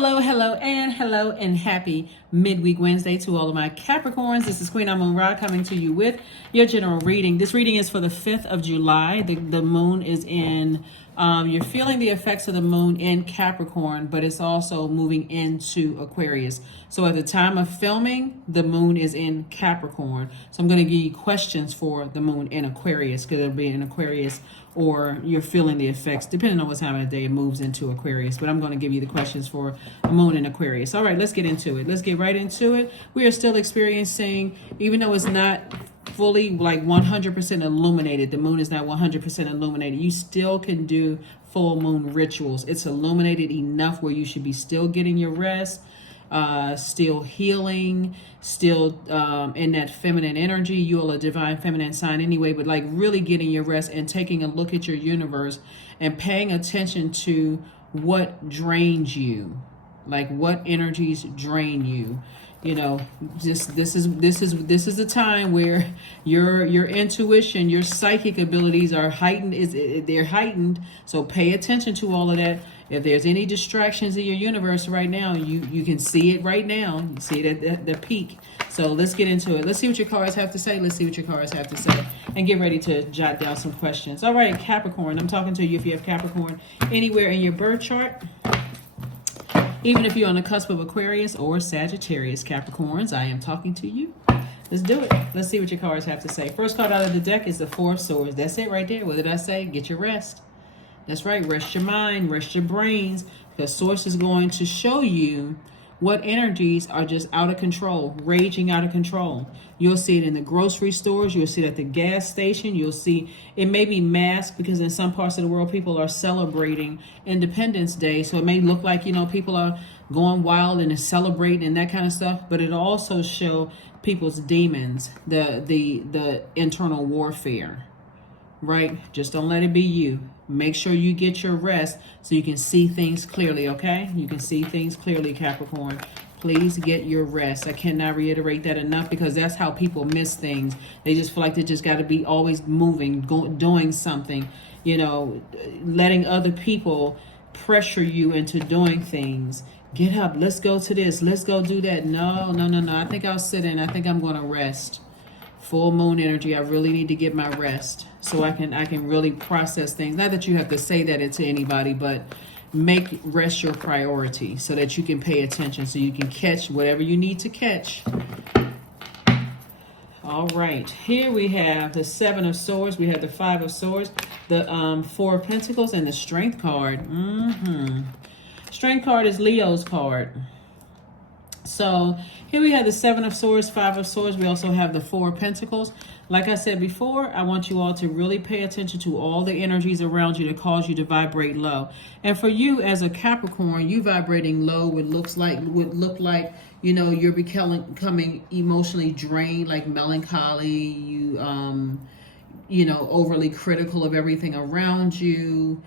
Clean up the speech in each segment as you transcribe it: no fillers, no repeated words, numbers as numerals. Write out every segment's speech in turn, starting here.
Hello, and happy midweek Wednesday to all of my Capricorns. This is Queen Amun Ra coming to you with your general reading. This reading is for the 5th of July. The moon is in, you're feeling the effects of the moon in Capricorn, but it's also moving into Aquarius. So at the time of filming, the moon is in Capricorn. So I'm going to give you questions for the moon in Aquarius, because it'll be in Aquarius, or you're feeling the effects, depending on what time of the day it moves into Aquarius. But I'm going to give you the questions for the moon in Aquarius. All right, let's get into it. Let's get right into it. We are still experiencing, even though it's not fully like 100% illuminated, the moon is not 100% illuminated, you still can do full moon rituals. It's illuminated enough where you should be still getting your rest, still healing, still in that feminine energy. You're a divine feminine sign anyway, but like really getting your rest and taking a look at your universe and paying attention to what drains you, like what energies drain you. You know, this is a time where your intuition, your psychic abilities are heightened. They're heightened. So pay attention to all of that. If there's any distractions in your universe right now, you can see it right now. You see it at the peak. So let's get into it. Let's see what your cards have to say. Let's see what your cards have to say, and get ready to jot down some questions. All right, Capricorn. I'm talking to you if you have Capricorn anywhere in your birth chart. Even if you're on the cusp of Aquarius or Sagittarius, Capricorns, I am talking to you. Let's do it. Let's see what your cards have to say. First card out of the deck is the Four of Swords. That's it right there. What did I say? Get your rest. That's right. Rest your mind. Rest your brains. Because Source is going to show you what energies are just out of control, raging out of control. You'll see it in the grocery stores. You'll see it at the gas station. You'll see it may be masked because in some parts of the world, people are celebrating Independence Day. So it may look like, you know, people are going wild and celebrating and that kind of stuff. But it also show people's demons, the internal warfare, right? Just don't let it be you. Make sure you get your rest so you can see things clearly, okay? You can see things clearly, Capricorn. Please get your rest. I cannot reiterate that enough, because that's how people miss things. They just feel like they just got to be always moving, doing something, you know, letting other people pressure you into doing things. Get up. Let's go to this. Let's go do that. No. I think I'll sit in. I think I'm going to rest. Full moon energy. I really need to get my rest so I can really process things. Not that you have to say that to anybody, but make rest your priority so that you can pay attention, so you can catch whatever you need to catch. All right, here we have the Seven of Swords. We have the Five of Swords, the Four of Pentacles, and the Strength card. Strength card is Leo's card. So here we have the Seven of Swords, Five of Swords. We also have the Four of Pentacles. Like I said before, I want you all to really pay attention to all the energies around you that cause you to vibrate low. And for you as a Capricorn, you vibrating low would look like, you know, you're becoming emotionally drained, like melancholy. You know, overly critical of everything around you.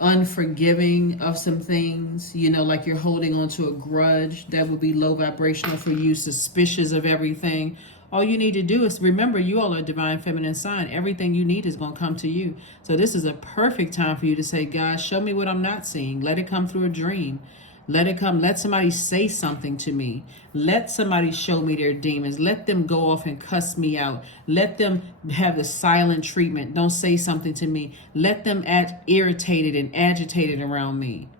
Unforgiving of some things, you know, like you're holding on to a grudge. That would be low vibrational for you. Suspicious of everything. All you need to do is remember, you all are a divine feminine sign. Everything you need is going to come to you. So this is a perfect time for you to say, God, show me what I'm not seeing. Let it come through a dream. Let it come. Let somebody say something to me. Let somebody show me their demons. Let them go off and cuss me out. Let them have the silent treatment. Don't say something to me. Let them act irritated and agitated around me.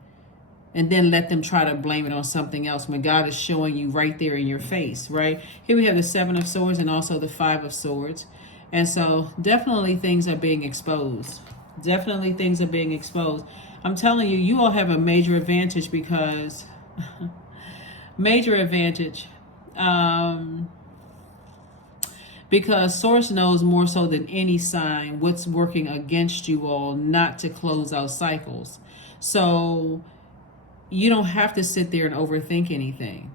And then let them try to blame it on something else when God is showing you right there in your face, right? Here we have the Seven of Swords and also the Five of Swords. And so definitely things are being exposed. Definitely things are being exposed. I'm telling you, you all have a major advantage because, because Source knows more so than any sign what's working against you all not to close out cycles. So you don't have to sit there and overthink anything.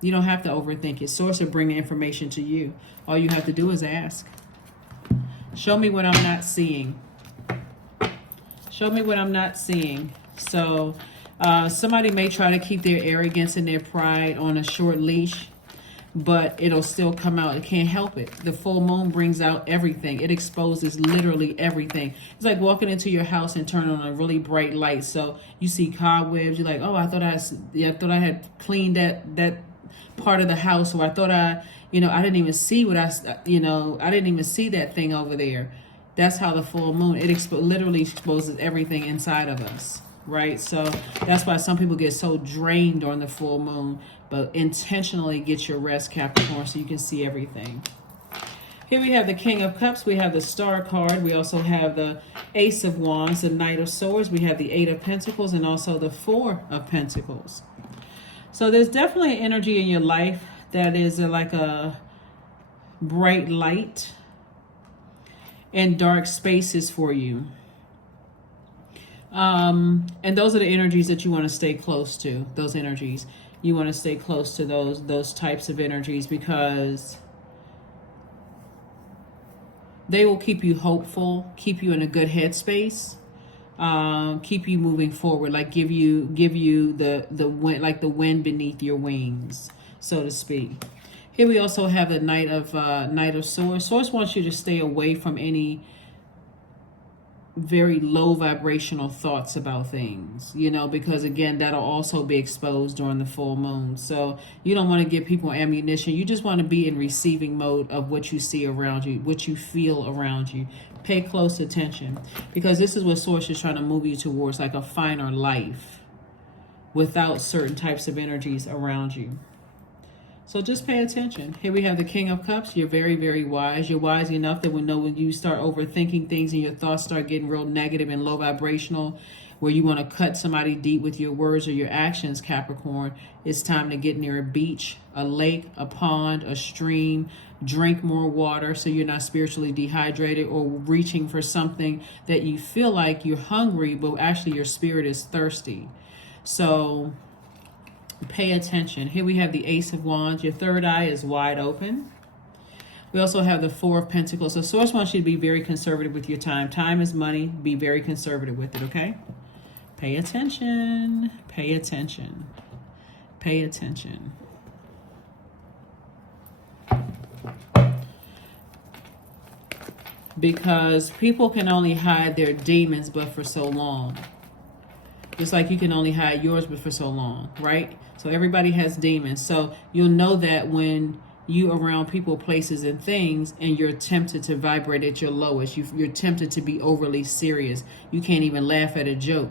You don't have to overthink it. Source will bring the information to you. All you have to do is ask. Show me what I'm not seeing. Show me what I'm not seeing. So somebody may try to keep their arrogance and their pride on a short leash. but it'll still come out. It can't help it. The full moon brings out everything. It exposes literally everything. It's like walking into your house and turning on a really bright light. So you see cobwebs. You're like, oh, I thought I had cleaned that part of the house, or I thought I didn't even see I didn't even see that thing over there. That's how the full moon, it literally exposes everything inside of us, right? So that's why some people get so drained during the full moon, but intentionally get your rest, Capricorn, so you can see everything. Here we have the King of Cups. We have the Star card. We also have the Ace of Wands, the Knight of Swords. We have the Eight of Pentacles and also the Four of Pentacles. So there's definitely an energy in your life that is like a bright light and dark spaces for you. And those are the energies that you want to stay close to. Those energies. You want to stay close to those types of energies, because they will keep you hopeful, keep you in a good headspace, keep you moving forward, like give you the wind, like the wind beneath your wings, so to speak. Here we also have the Knight of Swords. Swords wants you to stay away from any very low vibrational thoughts about things, because again, that'll also be exposed during the full moon. So you don't want to give people ammunition. You just want to be in receiving mode of what you see around you, what you feel around you. Pay close attention, because this is what Source is trying to move you towards, like a finer life without certain types of energies around you. So just pay attention. Here we have the King of Cups. You're very, very wise. You're wise enough that when you start overthinking things and your thoughts start getting real negative and low vibrational, where you want to cut somebody deep with your words or your actions, Capricorn, it's time to get near a beach, a lake, a pond, a stream. Drink more water so you're not spiritually dehydrated or reaching for something that you feel like you're hungry, but actually your spirit is thirsty. So pay attention. Here we have the Ace of Wands. Your third eye is wide open. We also have the Four of Pentacles. So Source wants you to be very conservative with your time. Time is money. Be very conservative with it, okay? Pay attention. Pay attention. Pay attention. Because people can only hide their demons but for so long. Just like you can only hide yours but for so long, right? So everybody has demons. So you'll know that when you around people, places, and things, and you're tempted to vibrate at your lowest. You're tempted to be overly serious. You can't even laugh at a joke.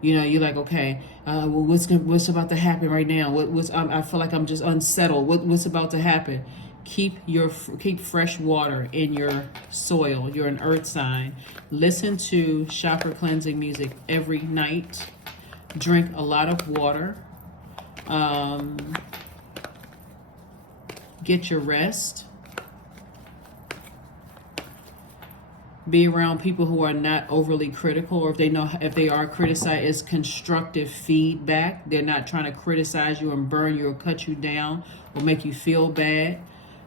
You're like, okay, well, what's about to happen right now? I feel like I'm just unsettled. What's about to happen? Keep fresh water in your soil. You're an earth sign. Listen to chakra cleansing music every night. Drink a lot of water. Get your rest. Be around people who are not overly critical, or if they are criticized, it's constructive feedback. They're not trying to criticize you and burn you or cut you down or make you feel bad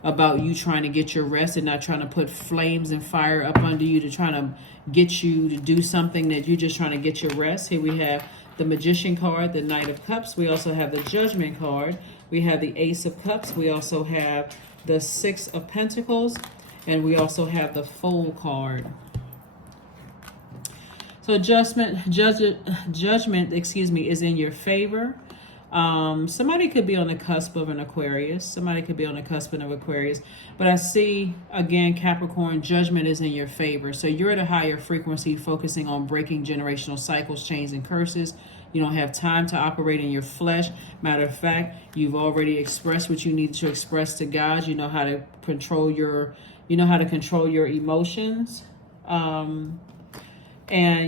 about you trying to get your rest, and not trying to put flames and fire up under you to try to get you to do something that you're just trying to get your rest. Here we have the Magician card, the Knight of Cups. We also have the Judgment card. We have the Ace of Cups. We also have the Six of Pentacles. And we also have the Fool card. So judgment, is in your favor. Somebody could be on the cusp of an Aquarius. Somebody could be on the cusp of an Aquarius. But I see, again, Capricorn, judgment is in your favor. So you're at a higher frequency, focusing on breaking generational cycles, chains, and curses. You don't have time to operate in your flesh. Matter of fact, you've already expressed what you need to express to God. You know how to control your emotions. And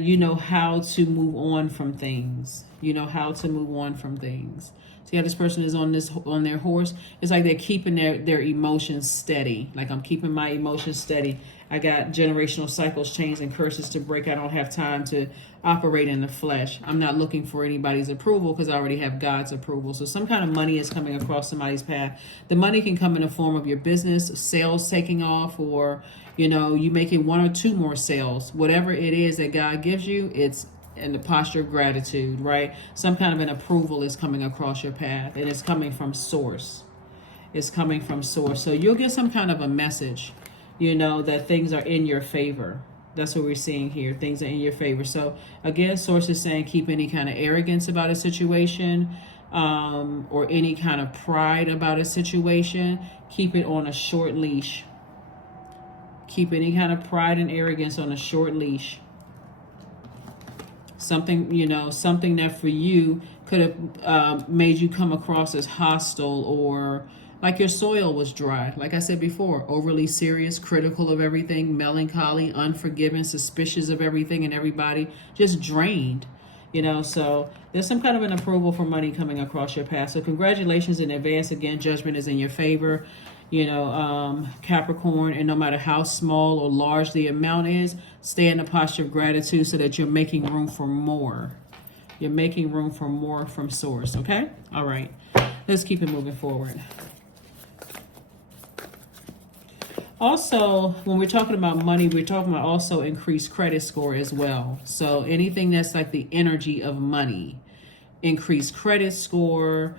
you know how to move on from things. See how this person is on their horse? It's like they're keeping their emotions steady. Like, I'm keeping my emotions steady. I got generational cycles, chains, and curses to break. I don't have time to operate in the flesh. I'm not looking for anybody's approval because I already have God's approval. So some kind of money is coming across somebody's path. The money can come in the form of your business, sales taking off, or you making one or two more sales. Whatever it is that God gives you, it's in the posture of gratitude, right? Some kind of an approval is coming across your path, and it's coming from Source. is coming from source. So you'll get some kind of a message, you know, that things are in your favor. That's what we're seeing here. Things are in your favor. So again, source is saying keep any kind of arrogance about a situation, or any kind of pride about a situation. Keep it on a short leash. Keep any kind of pride and arrogance on a short leash. Something, you know, something that for you could have made you come across as hostile, or like your soil was dry. Like I said before, overly serious, critical of everything, melancholy, unforgiving, suspicious of everything and everybody, just drained, you know. So there's some kind of an approval for money coming across your path. So congratulations in advance. Again, judgment is in your favor, you know, Capricorn. And no matter how small or large the amount is, stay in a posture of gratitude so that you're making room for more. You're making room for more from source, okay? All right, let's keep it moving forward. Also, when we're talking about money, we're talking about also increased credit score as well. So anything that's like the energy of money, increased credit score,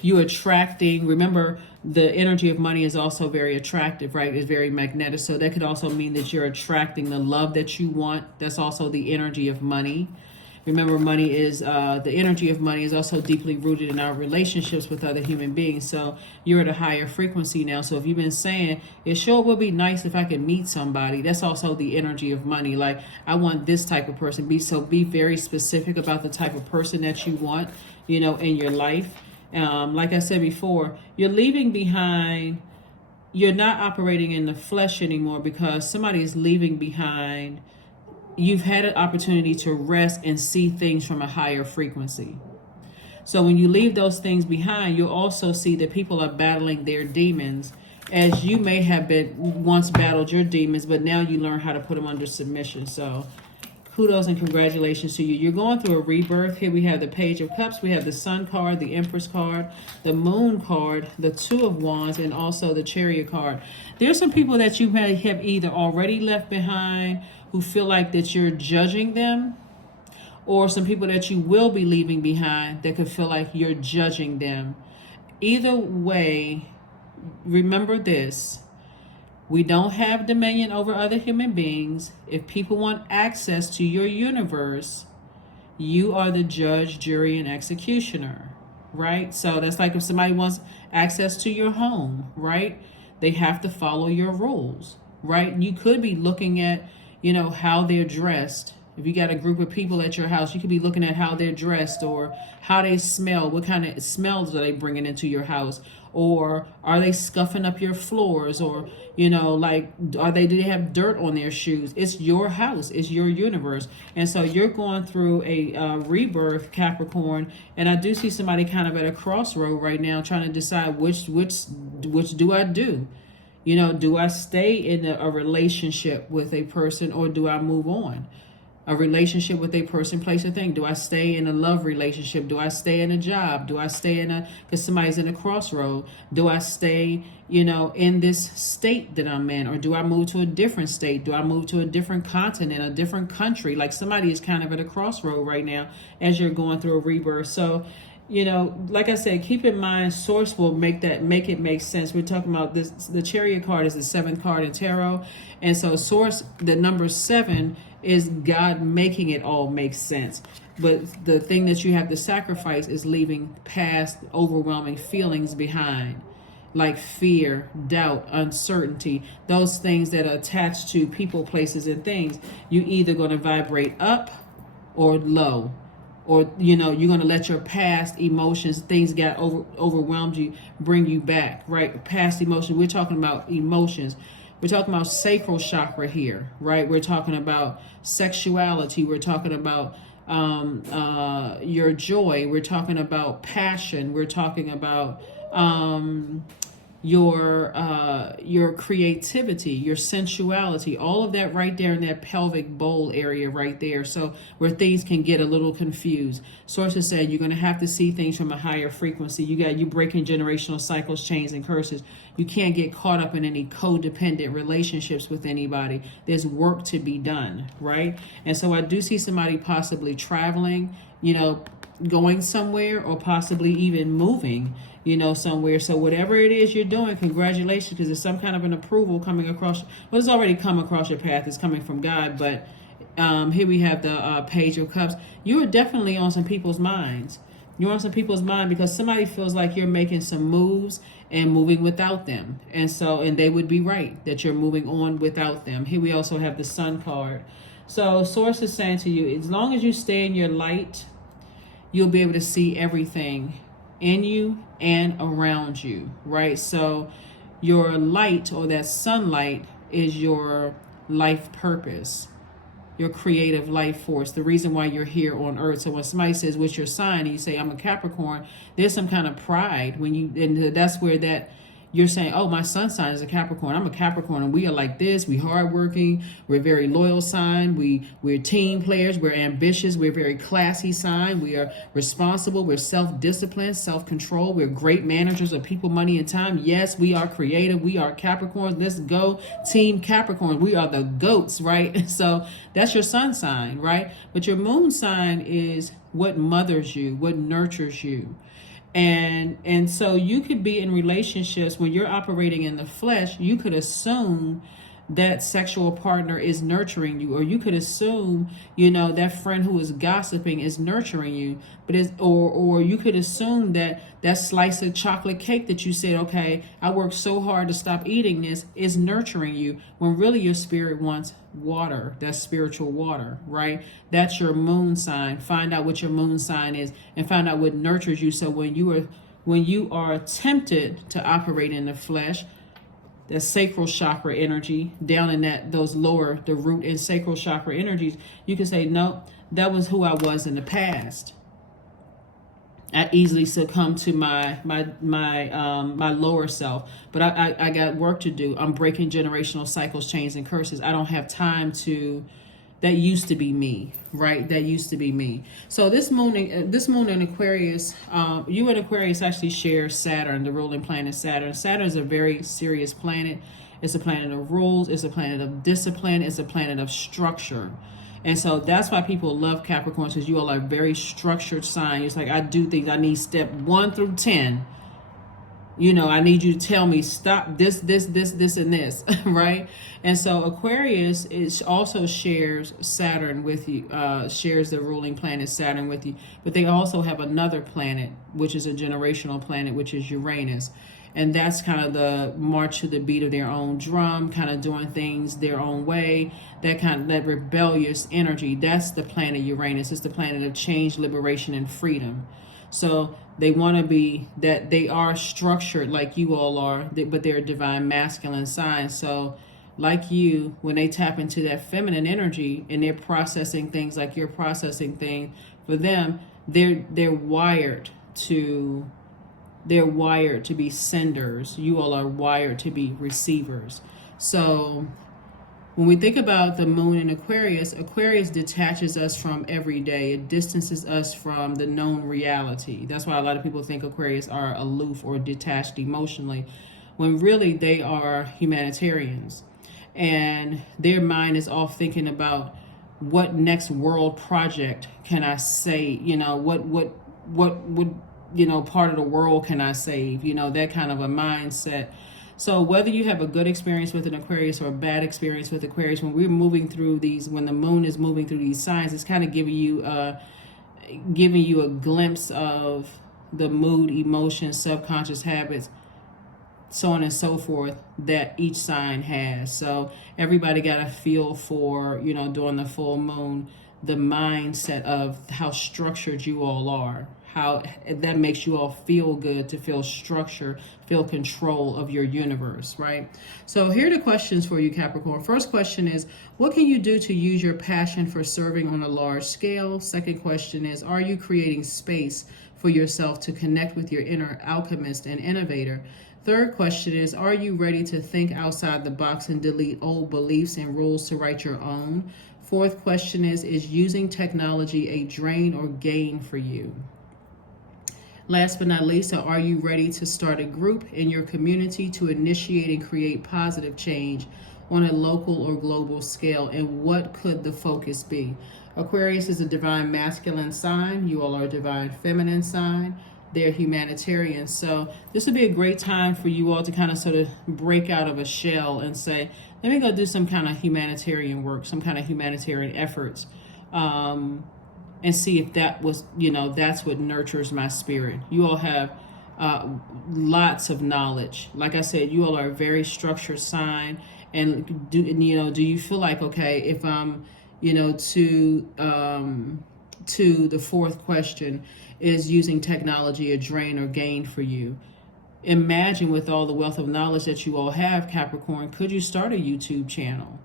you attracting, remember the energy of money is also very attractive, right? It's very magnetic. So that could also mean that you're attracting the love that you want. That's also the energy of money. Remember, money is, the energy of money is also deeply rooted in our relationships with other human beings. So you're at a higher frequency now. So if you've been saying, it sure would be nice if I could meet somebody, that's also the energy of money. Like, I want this type of person. Be very specific about the type of person that you want, you know, in your life. Like I said before, you're leaving behind, you're not operating in the flesh anymore because somebody is leaving behind. You've had an opportunity to rest and see things from a higher frequency. So when you leave those things behind, you'll also see that people are battling their demons, as you may have been once battled your demons, but now you learn how to put them under submission. So kudos and congratulations to you. You're going through a rebirth. Here we have the Page of Cups. We have the Sun card, the Empress card, the Moon card, the Two of Wands, and also the Chariot card. There's some people that you may have either already left behind who feel like that you're judging them, or some people that you will be leaving behind that could feel like you're judging them. Either way, remember this. We don't have dominion over other human beings. If people want access to your universe, you are the judge, jury, and executioner, right? So that's like if somebody wants access to your home, right? They have to follow your rules, right? You could be looking at, you know, how they're dressed. If you got a group of people at your house, you could be looking at how they're dressed, or how they smell. What kind of smells are they bringing into your house? Or are they scuffing up your floors? Or, you know, like, do they have dirt on their shoes? It's your house. It's your universe. And so you're going through a rebirth, Capricorn. And I do see somebody kind of at a crossroad right now trying to decide which do I do? You know, do I stay in a relationship with a person, or do I move on? A relationship with a person, place, or thing. Do I stay in a love relationship? Do I stay in a job? Do I stay because somebody's in a crossroad? Do I stay, you know, in this state that I'm in? Or do I move to a different state? Do I move to a different continent, a different country? Like, somebody is kind of at a crossroad right now as you're going through a rebirth. So, you know, like I said, keep in mind, source will make it make sense. We're talking about this. The Chariot card is the 7th card in tarot. And so source, the number 7 is God making it all make sense. But the thing that you have to sacrifice is leaving past overwhelming feelings behind, like fear, doubt, uncertainty, those things that are attached to people, places, and things. You either going to vibrate up or low. Or, you know, you're going to let your past emotions, things got overwhelmed you, bring you back, right? Past emotions. We're talking about emotions. We're talking about sacral chakra here, right? We're talking about sexuality. We're talking about your joy. We're talking about passion. We're talking about your creativity, your sensuality, all of that right there in that pelvic bowl area right there. So where things can get a little confused. Sources said you're going to have to see things from a higher frequency. You breaking generational cycles, chains, and curses. You can't get caught up in any codependent relationships with anybody. There's work to be done, right? And so I do see somebody possibly traveling, you know, going somewhere or possibly even moving, somewhere. So whatever it is you're doing, congratulations, because there's some kind of an approval coming across. Well, it's already come across your path. It's coming from God. But here we have the Page of Cups. You are definitely on some people's minds. You're on some people's mind because somebody feels like you're making some moves and moving without them. And they would be right that you're moving on without them. Here we also have the Sun card. So Source is saying to you, as long as you stay in your light, you'll be able to see everything in you and around you, right? So your light, or that sunlight, is your life purpose, your creative life force, the reason why you're here on earth. So when somebody says, what's your sign? And you say, I'm a Capricorn, there's some kind of pride and that's where that you're saying, oh, my sun sign is a Capricorn. I'm a Capricorn, and we are like this. We hardworking. We're very loyal sign. We're team players. We're ambitious. We're very classy sign. We are responsible. We're self-disciplined, self-control. We're great managers of people, money, and time. Yes, we are creative. We are Capricorns. Let's go, team Capricorn. We are the goats, right? So that's your sun sign, right? But your moon sign is what mothers you, what nurtures you. And so you could be in relationships when you're operating in the flesh, you could assume that sexual partner is nurturing you, or you could assume, that friend who is gossiping is nurturing you, or you could assume that slice of chocolate cake that you said, okay, I worked so hard to stop eating this, is nurturing you, when really your spirit wants water. That's spiritual water, right? That's your moon sign. Find out what your moon sign is and find out what nurtures you. So when you are tempted to operate in the flesh, the sacral chakra energy, down in the root and sacral chakra energies, you can say, no, that was who I was in the past. I easily succumb to my lower self, but I got work to do. I'm breaking generational cycles, chains, and curses. I don't have time to. That used to be me, right? That used to be me. So this moon in Aquarius, you and Aquarius actually share Saturn, the ruling planet Saturn. Saturn is a very serious planet. It's a planet of rules. It's a planet of discipline. It's a planet of structure. And so that's why people love Capricorns, because you all are very structured sign. It's like, I do things. I need step 1 through 10. I need you to tell me, stop this, and this, right? And so Aquarius also shares Saturn with you, shares the ruling planet Saturn with you. But they also have another planet, which is a generational planet, which is Uranus. And that's kind of the march to the beat of their own drum, kind of doing things their own way. That rebellious energy, that's the planet Uranus. It's the planet of change, liberation, and freedom. So they want to be that they are structured like you all are, but they're a divine masculine sign. So like you, when they tap into that feminine energy and they're processing things like you're processing things, for them, they're wired to be senders. You all are wired to be receivers. So when we think about the moon in Aquarius, Aquarius detaches us from every day. It distances us from the known reality. That's why a lot of people think Aquarius are aloof or detached emotionally, when really they are humanitarians. And their mind is off thinking about what next world project can I say, what would, part of the world can I save, that kind of a mindset. So whether you have a good experience with an Aquarius or a bad experience with Aquarius, when we're moving through these, when the moon is moving through these signs, it's kind of giving you a glimpse of the mood, emotions, subconscious habits, so on and so forth, that each sign has. So everybody got a feel for, during the full moon, the mindset of how structured you all are. How that makes you all feel good, to feel structure, feel control of your universe, right? So here are the questions for you, Capricorn. First question is, what can you do to use your passion for serving on a large scale? Second question is, are you creating space for yourself to connect with your inner alchemist and innovator? Third question is, are you ready to think outside the box and delete old beliefs and rules to write your own? Fourth question is using technology a drain or gain for you? Last but not least, are you ready to start a group in your community to initiate and create positive change on a local or global scale? And what could the focus be? Aquarius is a divine masculine sign. You all are a divine feminine sign. They're humanitarian. So this would be a great time for you all to kind of sort of break out of a shell and say, let me go do some kind of humanitarian work, some kind of humanitarian efforts, and see if that was, that's what nurtures my spirit. You all have lots of knowledge. Like I said, you all are a very structured sign. And do you feel like, okay, if I'm, to the fourth question, is using technology a drain or gain for you? Imagine, with all the wealth of knowledge that you all have, Capricorn, could you start a YouTube channel?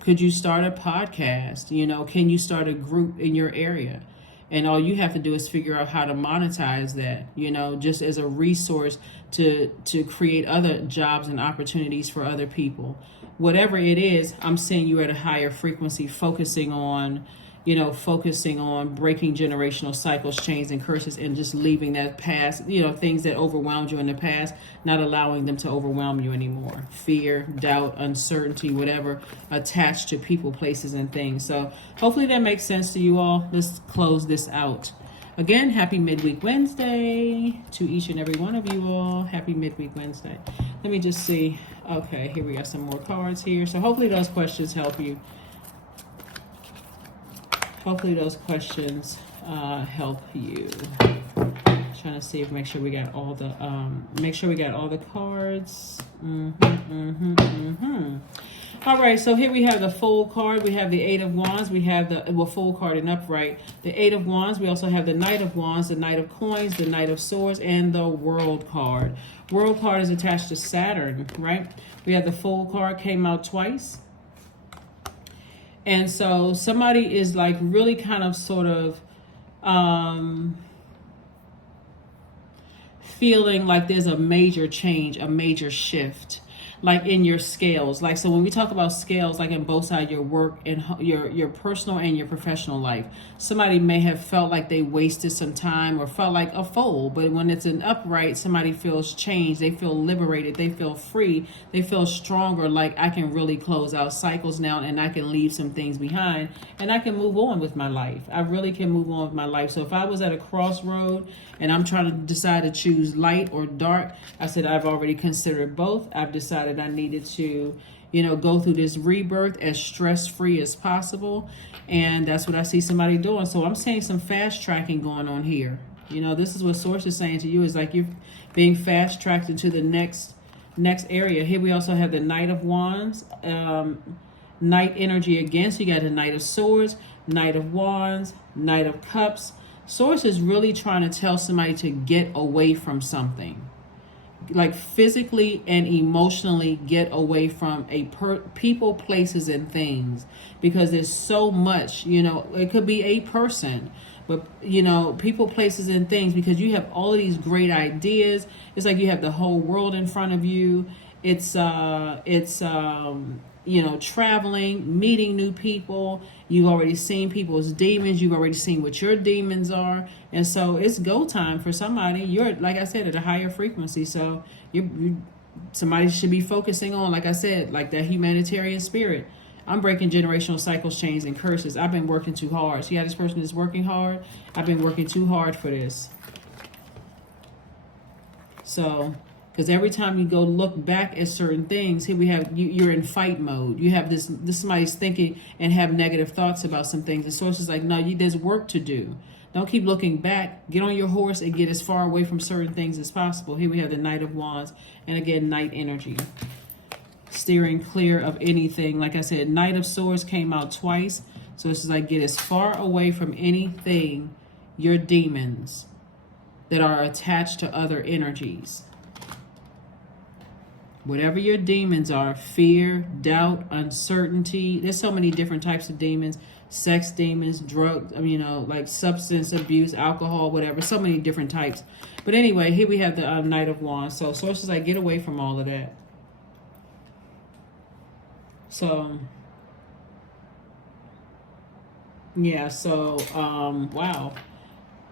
Could you start a podcast? Can you start a group in your area? And all you have to do is figure out how to monetize that, just as a resource to create other jobs and opportunities for other people. Whatever it is, I'm seeing you at a higher frequency, focusing on breaking generational cycles, chains, and curses, and just leaving that past, things that overwhelmed you in the past, not allowing them to overwhelm you anymore. Fear, doubt, uncertainty, whatever, attached to people, places, and things. So hopefully that makes sense to you all. Let's close this out. Again, happy Midweek Wednesday to each and every one of you all. Happy Midweek Wednesday. Let me just see. Okay, here we got some more cards here. So hopefully those questions help you. Hopefully those questions help you. Trying to see if make sure we got all the cards. All right, so here we have the Fool card. We have the Eight of Wands. We have the Fool card in upright. The Eight of Wands. We also have the Knight of Wands, the Knight of Coins, the Knight of Swords, and the World card. World card is attached to Saturn, right? We have the Fool card, came out twice. And so somebody is like really kind of sort of feeling like there's a major change, a major shift, like in your scales. Like, so when we talk about scales, like in both sides, your work and your personal and your professional life, somebody may have felt like they wasted some time or felt like a fool. But when it's an upright, somebody feels changed. They feel liberated. They feel free. They feel stronger. Like, I can really close out cycles now, and I can leave some things behind, and I can move on with my life. I really can move on with my life. So if I was at a crossroad and I'm trying to decide to choose light or dark, I said, I've already considered both. I've decided I needed to, go through this rebirth as stress-free as possible. And that's what I see somebody doing. So I'm seeing some fast tracking going on here. This is what Source is saying to you, is like you're being fast tracked into the next area. Here we also have the Knight of Wands, Knight energy again. So you got the Knight of Swords, Knight of Wands, Knight of Cups. Source is really trying to tell somebody to get away from something, like physically and emotionally get away from people, places, and things, because there's so much, it could be a person, but people, places, and things, because you have all of these great ideas. It's like you have the whole world in front of you. It's traveling, meeting new people. You've already seen people's demons. You've already seen what your demons are. And so it's go time for somebody. You're, like I said, at a higher frequency. So somebody should be focusing on, like I said, like that humanitarian spirit. I'm breaking generational cycles, chains, and curses. I've been working too hard. See how this person is working hard? I've been working too hard for this. So, because every time you go look back at certain things, here we have, you're in fight mode. You have this somebody's thinking and have negative thoughts about some things. The Source is like, no, there's work to do. Don't keep looking back. Get on your horse and get as far away from certain things as possible. Here we have the Knight of Wands, and again, Knight energy. Steering clear of anything. Like I said, Knight of Swords came out twice. So it's just like, get as far away from anything, your demons, that are attached to other energies. Whatever your demons are, fear, doubt, uncertainty. There's so many different types of demons. Sex demons, drugs, like substance abuse, alcohol, whatever. So many different types. But anyway, here we have the Knight of Wands. So Sources, like, get away from all of that. So, yeah, so, wow.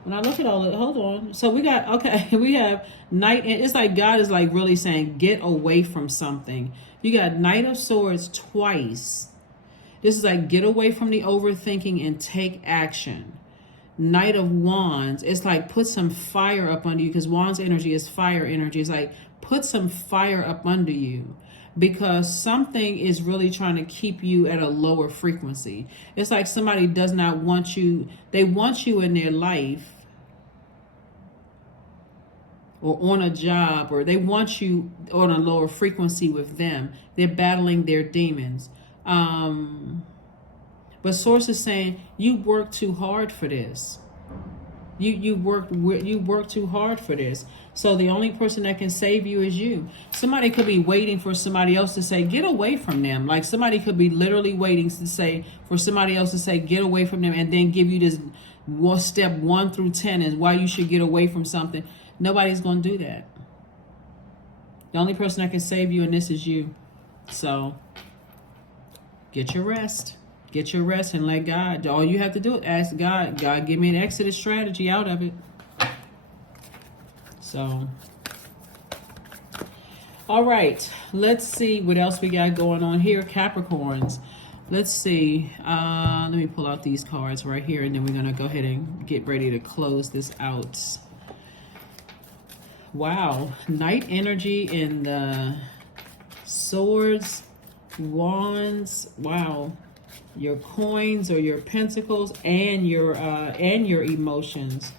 When I look at all of it, hold on. So we have Knight, and it's like God is like really saying, get away from something. You got Knight of Swords twice. This is like, get away from the overthinking and take action. Knight of Wands, it's like put some fire up under you, because Wands energy is fire energy. It's like put some fire up under you, because something is really trying to keep you at a lower frequency. It's like somebody does not want you. They want you in their life or on a job, or they want you on a lower frequency with them. They're battling their demons. But Source is saying, you work too hard for this. You work too hard for this. So the only person that can save you is you. Somebody could be waiting for somebody else to say, get away from them. Like somebody could be literally waiting to say, for somebody else to say, get away from them, and then give you this step 1 through 10 is why you should get away from something. Nobody's going to do that. The only person that can save you in this is you. So get your rest. Get your rest and let God. All you have to do is ask God, God, give me an exit strategy out of it. So, all right. Let's see what else we got going on here, Capricorns. Let's see. Let me pull out these cards right here, and then we're going to go ahead and get ready to close this out. Wow. Night energy in the Swords, Wands. Wow. Your coins or your pentacles and your emotions.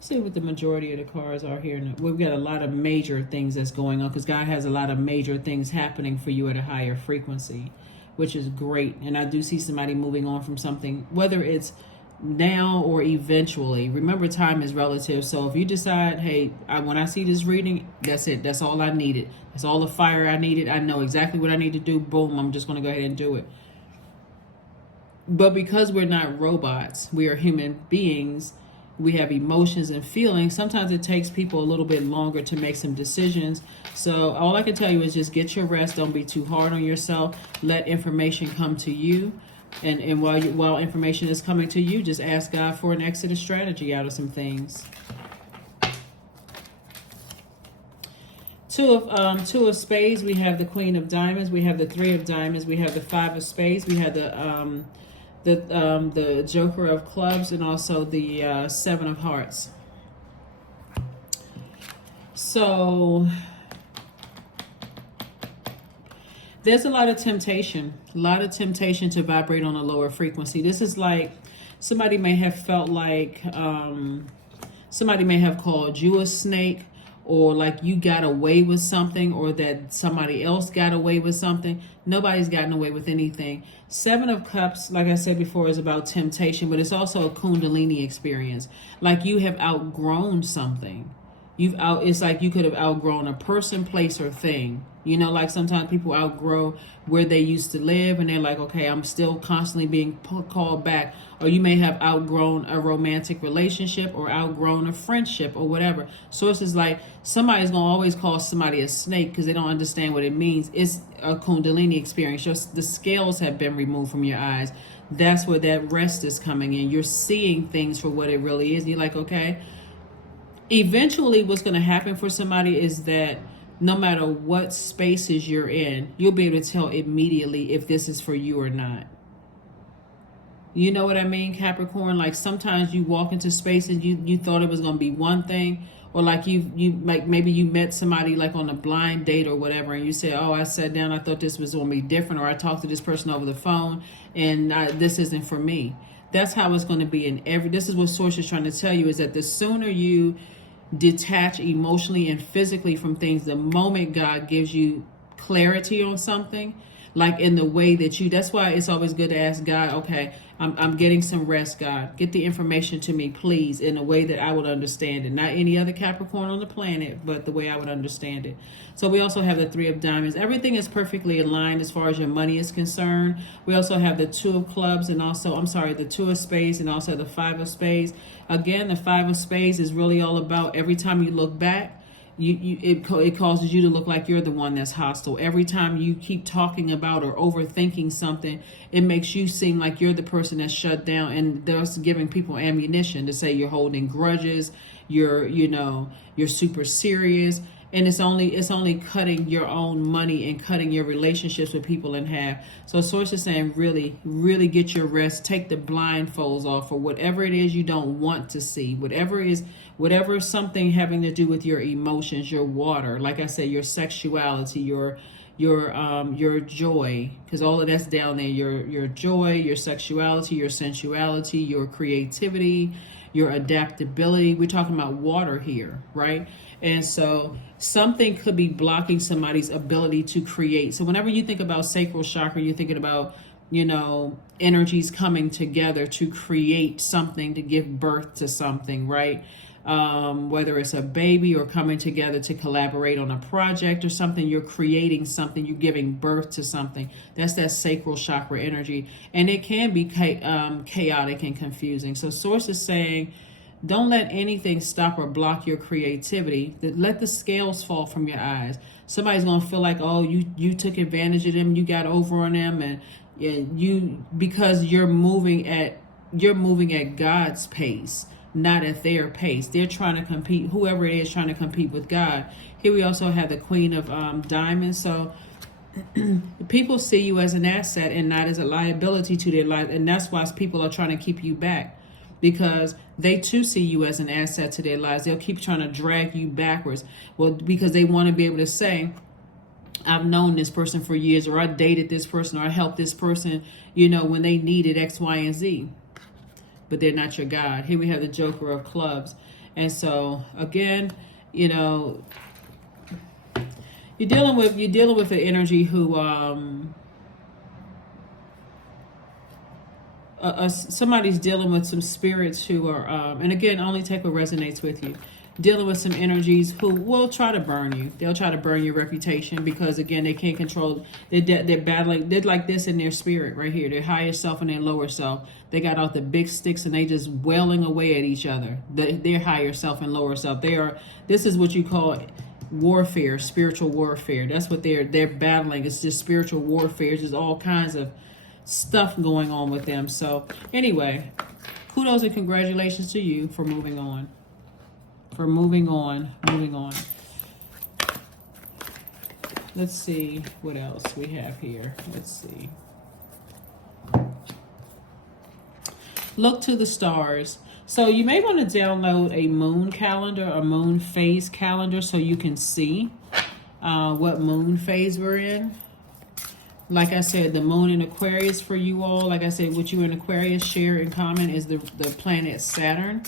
See what the majority of the cards are here. We've got a lot of major things that's going on, because God has a lot of major things happening for you at a higher frequency, which is great. And I do see somebody moving on from something, whether it's now or eventually. Remember, time is relative. So if you decide, hey, when I see this reading, that's it. That's all I needed. That's all the fire I needed. I know exactly what I need to do. Boom, I'm just going to go ahead and do it. But because we're not robots, we are human beings. We have emotions and feelings. Sometimes it takes people a little bit longer to make some decisions. So all I can tell you is just get your rest. Don't be too hard on yourself. Let information come to you. And while information is coming to you, just ask God for an exit strategy out of some things. Two of spades, we have the Queen of Diamonds, we have the Three of Diamonds, we have the Five of Spades, we have the Joker of Clubs, and also the Seven of Hearts. So there's a lot of temptation to vibrate on a lower frequency. This is like somebody may have felt like somebody may have called you a snake, or like you got away with something, or that somebody else got away with something. Nobody's gotten away with anything. Seven of Cups, like I said before, is about temptation, but it's also a kundalini experience. Like you have outgrown something. It's like you could have outgrown a person, place, or thing. You know, like sometimes people outgrow where they used to live, and they're like, okay, I'm still constantly being called back. Or you may have outgrown a romantic relationship, or outgrown a friendship, or whatever. So it's just like somebody's going to always call somebody a snake because they don't understand what it means. It's a kundalini experience. The scales have been removed from your eyes. That's where that rest is coming in. You're seeing things for what it really is. And you're like, okay. Eventually, what's going to happen for somebody is that no matter what spaces you're in, you'll be able to tell immediately if this is for you or not. You know what I mean, Capricorn? Like sometimes you walk into spaces, you thought it was going to be one thing, or like you like maybe you met somebody like on a blind date or whatever, and you say, oh, I sat down, I thought this was going to be different, or I talked to this person over the phone, and this isn't for me. That's how it's going to be in this is what Source is trying to tell you, is that the sooner you detach emotionally and physically from things, the moment God gives you clarity on something, like in the way that that's why it's always good to ask God, okay, I'm getting some rest, God. Get the information to me, please, in a way that I would understand it. Not any other Capricorn on the planet, but the way I would understand it. So we also have the Three of Diamonds. Everything is perfectly aligned as far as your money is concerned. We also have the Two of Clubs, and also, the Two of Spades, and also the Five of Spades. Again, the Five of Spades is really all about every time you look back, it causes you to look like you're the one that's hostile. Every time you keep talking about or overthinking something, it makes you seem like you're the person that's shut down, and thus giving people ammunition to say you're holding grudges, you're super serious, And it's only cutting your own money and cutting your relationships with people in half. So source is saying really, really get your rest. Take the blindfolds off for whatever it is you don't want to see. Whatever something having to do with your emotions, your water, like I said, your sexuality, your joy, because all of that's down there. Your joy, your sexuality, your sensuality, your creativity, your adaptability. We're talking about water here, right? And so something could be blocking somebody's ability to create. So whenever you think about sacral chakra, you're thinking about, energies coming together to create something, to give birth to something, right? Whether it's a baby or coming together to collaborate on a project or something, you're creating something, you're giving birth to something. That's that sacral chakra energy. And it can be chaotic and confusing. So source is saying, don't let anything stop or block your creativity. Let the scales fall from your eyes. Somebody's going to feel like, oh, you took advantage of them, you got over on them, and because you're moving at God's pace, not at their pace. They're trying to compete, whoever it is trying to compete with God. Here we also have the Queen of Diamonds. So people see you as an asset and not as a liability to their life. And that's why people are trying to keep you back, because they too see you as an asset to their lives. They'll keep trying to drag you backwards. Well, because they want to be able to say, I've known this person for years, or I dated this person, or I helped this person, when they needed X, Y, and Z. But they're not your God. Here we have the Joker of Clubs. And so again, you're dealing with an energy who somebody's dealing with some spirits who are and again, only take what resonates with you. Dealing with some energies who will try to burn you. They'll try to burn your reputation because, again, they can't control. They're battling. They're like this in their spirit right here. Their higher self and their lower self. They got out the big sticks and they just wailing away at each other. Their higher self and lower self. This is what you call warfare, spiritual warfare. That's what they're battling. It's just spiritual warfare. It's just all kinds of stuff going on with them. So anyway, kudos and congratulations to you for moving on. Moving on. Let's see what else we have here. Let's see. Look to the stars. So you may want to download a moon calendar, a moon phase calendar, so you can see what moon phase we're in. Like I said, the moon in Aquarius for you all. Like I said, what you in Aquarius share in common is the planet Saturn.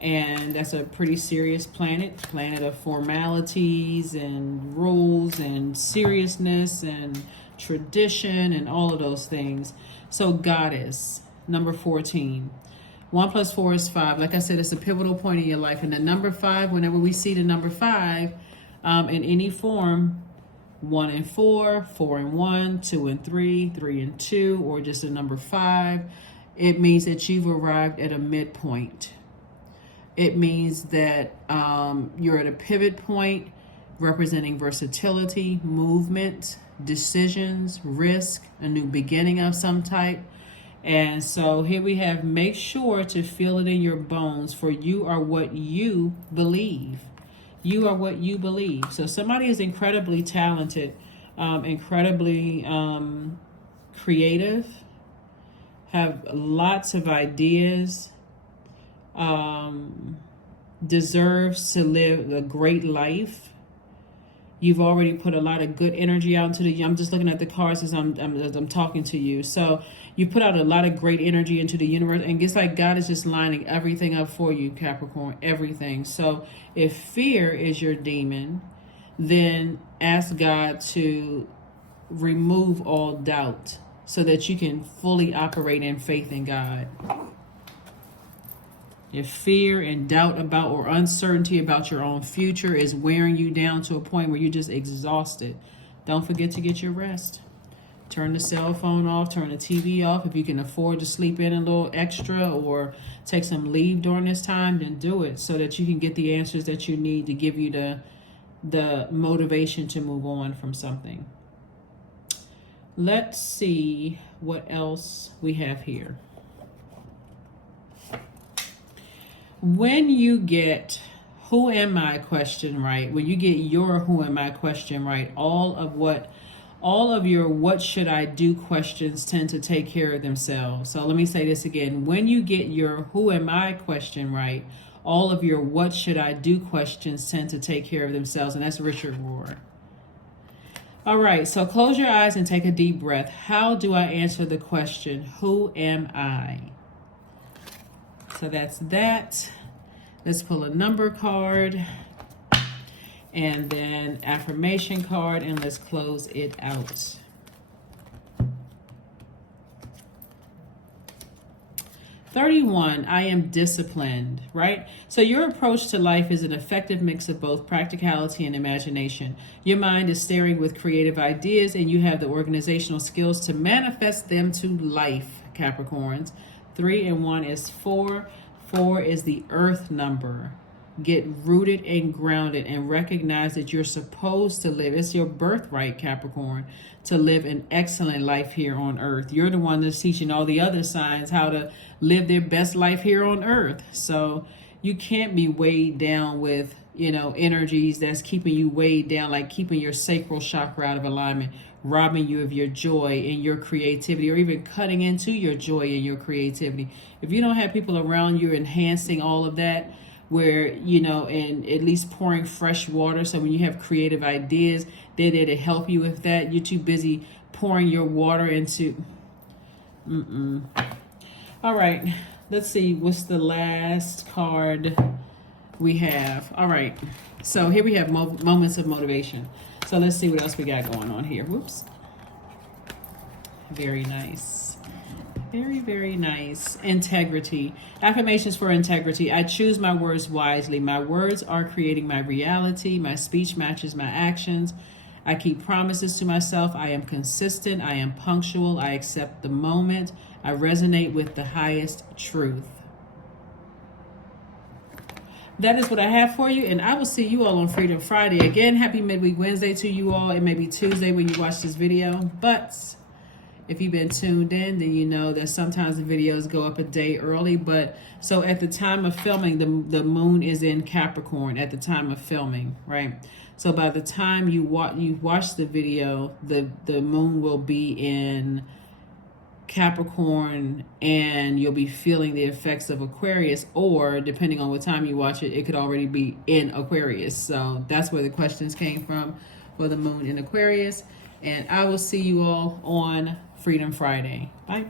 And that's a pretty serious planet of formalities and rules and seriousness and tradition and all of those things. So Goddess, number 14. 1 + 4 is 5. Like I said, it's a pivotal point in your life. And the number 5, whenever we see the number 5 in any form, 1 and 4, 4 and 1, 2 and 3, 3 and 2, or just the number 5, it means that you've arrived at a midpoint. It means that you're at a pivot point representing versatility, movement, decisions, risk, a new beginning of some type. And so here we have, make sure to feel it in your bones, for you are what you believe. You are what you believe. So somebody is incredibly talented, incredibly creative, have lots of ideas, deserves to live a great life. You've already put a lot of good energy out into I'm just looking at the cards as I'm talking to you. So you put out a lot of great energy into the universe, and it's like God is just lining everything up for you, Capricorn, everything. So if fear is your demon, then ask God to remove all doubt so that you can fully operate in faith in God. If fear and doubt about or uncertainty about your own future is wearing you down to a point where you're just exhausted, don't forget to get your rest. Turn the cell phone off, turn the TV off. If you can afford to sleep in a little extra or take some leave during this time, then do it so that you can get the answers that you need to give you the motivation to move on from something. Let's see what else we have here. When you get who am I question right, when you get your who am I question right, all of your what should I do questions tend to take care of themselves. So let me say this again. When you get your who am I question right, all of your what should I do questions tend to take care of themselves. And that's Richard Rohr. All right, so close your eyes and take a deep breath. How do I answer the question, who am I? So that's that. Let's pull a number card and then affirmation card, and let's close it out. "31, I am disciplined," right? So your approach to life is an effective mix of both practicality and imagination. Your mind is staring with creative ideas, and you have the organizational skills to manifest them to life, Capricorns. 3 and 1 is 4. 4 is the earth number. Get rooted and grounded and recognize that you're supposed to live. It's your birthright, Capricorn, to live an excellent life here on earth. You're the one that's teaching all the other signs how to live their best life here on earth. So you can't be weighed down with, energies that's keeping you weighed down, like keeping your sacral chakra out of alignment, robbing you of your joy and your creativity, or even cutting into your joy and your creativity. If you don't have people around you enhancing all of that, where, and at least pouring fresh water, so when you have creative ideas, they're there to help you with that. You're too busy pouring your water into... All right, let's see, what's the last card we have? All right, so here we have moments of motivation. So let's see what else we got going on here. Whoops. Very nice. Very, very nice. Integrity. Affirmations for integrity. I choose my words wisely. My words are creating my reality. My speech matches my actions. I keep promises to myself. I am consistent. I am punctual. I accept the moment. I resonate with the highest truth. That is what I have for you, and I will see you all on Freedom Friday. Again, happy midweek Wednesday to you all. It may be Tuesday when you watch this video, but if you've been tuned in, then you know that sometimes the videos go up a day early. But so at the time of filming, the moon is in Capricorn at the time of filming, right? So by the time you watch the video, the moon will be in Capricorn, and you'll be feeling the effects of Aquarius, or depending on what time you watch it, it could already be in Aquarius. So that's where the questions came from for the moon in Aquarius. And I will see you all on Freedom Friday. Bye.